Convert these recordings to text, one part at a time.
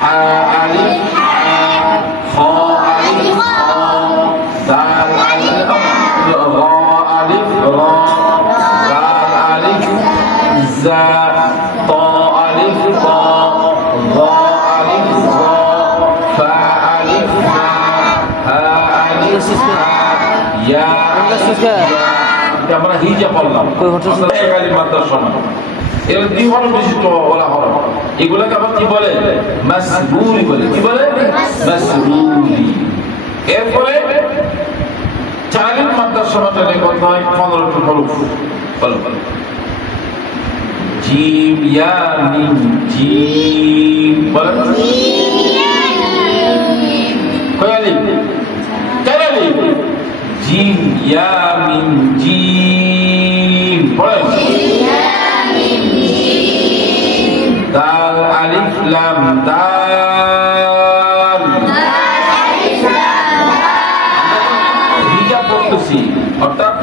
alif kha alif kha dal alif ra alif ra dal alif za ta alif ta dha alif dha fa alif fa ha alif ya আমরা হিজা পড়লাম একালি মাত্রার সময় এর দুই হরফ বিশিষ্ট বলা হরফ এগুলোকে আবার কি বলে মাসবুরি বলে কি বলে মাসবুরি এরপরে চারিল মাত্রার সময়টা কত হয় 15টি হরফ বলো জিম ইয়া মিম জিম বলো কয় আলিফ চার আলিফ জিম ইয়া মিম জিম বলো দাল আলিফ লাম দাল হিজা পড়তেছি অর্থাৎ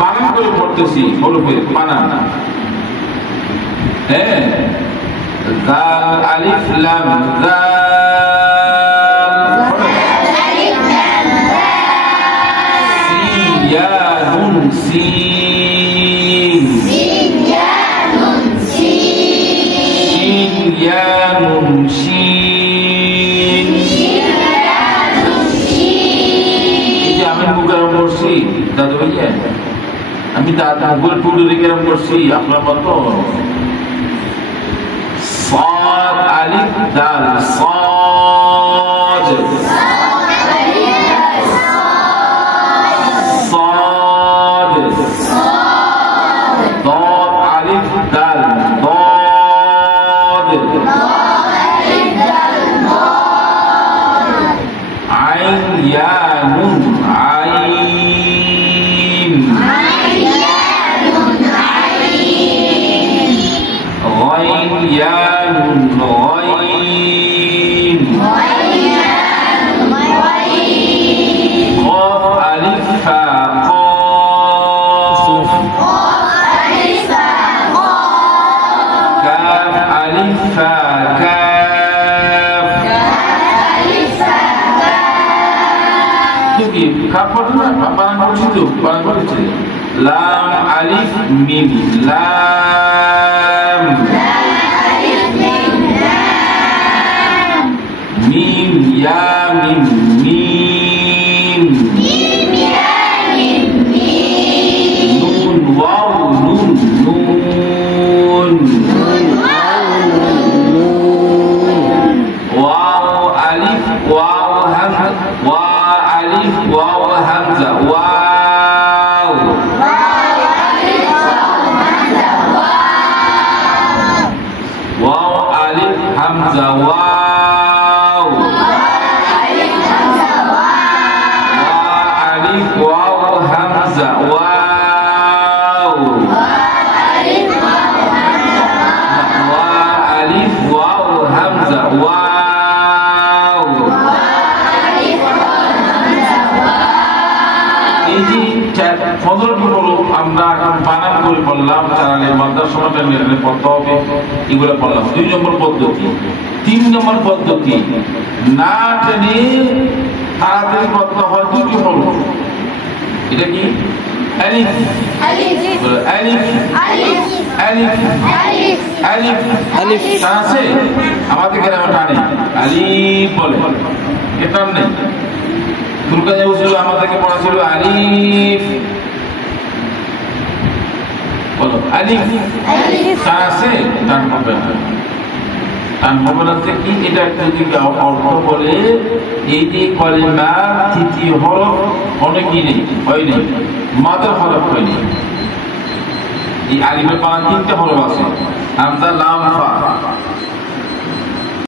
বানান করে পড়তেছি হরফের বানান হ্যাঁ দাল আলিফ লাম দাল সিন ইয়া নুন সিন ya nun shin এই যে আমি মুখের করছি দাদু ভাইয়া আমি দাদা মুখের টুডু রেখেরাম করছি আপনার মতো সাদ আলিফ দাল সাদ সাদ দাদ আলিফ দাল عين يا نون عين غين يا نون غين قاف ألف فا قاف كاف ألف فا كاف লাম আলিফ মিম লাম মিম ইয়া মিম মিম নুন ওয়াও নুন নুন ওয়াও আলিফ ওয়াও হামজা ওয়া আলিফ ওয়াও হামজা ওয়াও ওয়াও আলিফ হামজা ওয়াও আলিফ ওয়াও হামজা ওয়াও আলিফ ওয়াও হামজা ওয়াও এই যে 15টি হলো আমরা এখন বানান করে বললাম তাহলে মাদ্রাসা সময়টা নির্ণয় করতে হবে এগুলো বললাম 2 নম্বর পদ্ধতি 3 নম্বর পদ্ধতি না টেনে তাড়াতাড়ি করতে হয় 2টি হলো এটা কি আলিফ আলিফ আলিফ আলিফ আলিফ আলিফ আছে আমাদের গ্রামে টানে আলিফ বলে এটা নেই দুর্গা হুজুর আমাদেরকে পড়াছিল আলিফ বলো আলিফ আছে টান হবে না টান হবে না কি এটা যদি অর্থ বলে এই যে কলিমার তৃতীয় হরফ অনেকই নেই হয় নেই মাদার হরফ হয় নেই এই আলিফের বানান 3টে হরফ আছে হামজা লাম ফা